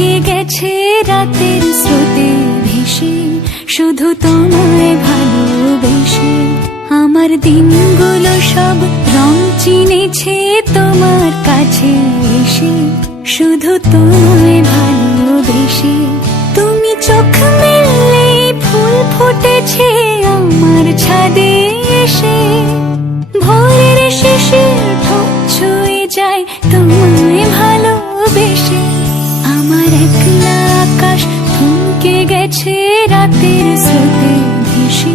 থমকে গেছে রাতের স্রোতে ভেসে, শুধু তোমায় ভালোবেসে। আমার দিনগুলো সব রং চিনেছে তোমার কাছে এসে, শুধু তোমায় ভালোবেসে। তুমি চোখ মেললে ফুল ফুটেছে আমার ছাদে এসে, ভোরের শিশির ঠোঁট ছুঁয়ে যায় তোমায় ভালোবেসে। আমার একলা আকাশ থমকে গেছে রাতের স্রোতে ভেসে,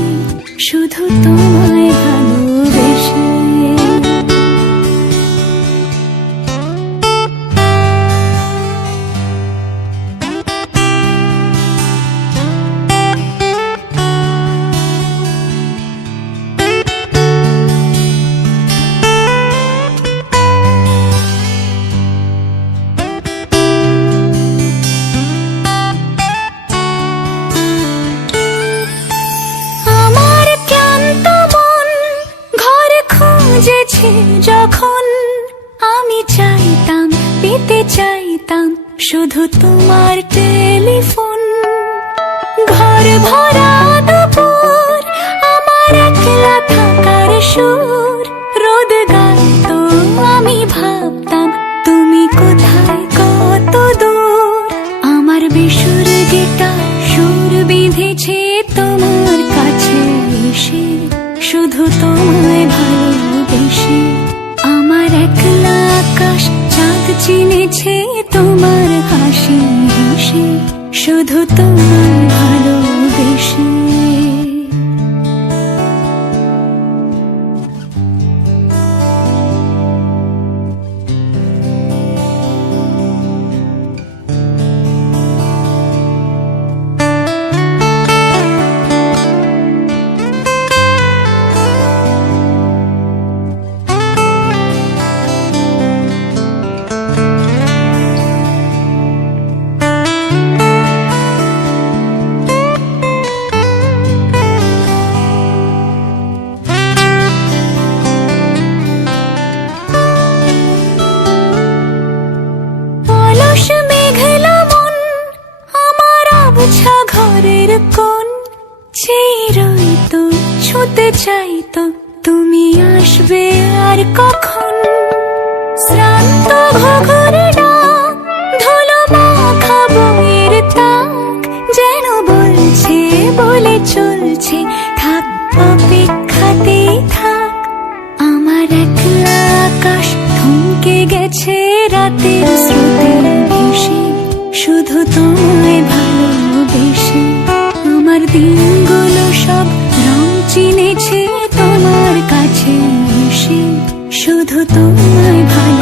শুধু তোমায় ভালোবেসে। যখন আমি চাইতাম, পেতে চাইতাম শুধু তোমার টেলিফোন। ঘর ভরা দুপুর, আমার একলা থাকার সুর, রোদ গাইতো আমি ভাবতাম তুমি কোথায় কত দূর। আমার বেসুর গিটার সুর বিঁধেছে তোমার কাছে এসে, শুধু তোমায় ভালোবেসে। আমার একলা আকাশ চাঁদ চিনেছে তোমার হাসি হেসে, শুধু তোমায় ভালোবেসে। ঘরের কোণ চিরইতো ছুঁতে চাইতো তুমি আসবে আর কখন। শ্রান্ত ঘুঘুর ডাক, ধুলো মাখা বইয়ের তাক, যেন বলছে বলে চলছে থাক অপেক্ষাতেই থাক। আমার একলা আকাশ থমকে গেছে রাতের স্রোতে ভেসে, শুধু তোমায় ভালোবেসে। আমার দিনগুলো সব রং চিনেছে তোমার কাছে এসে, শুধু তোমায় ভালো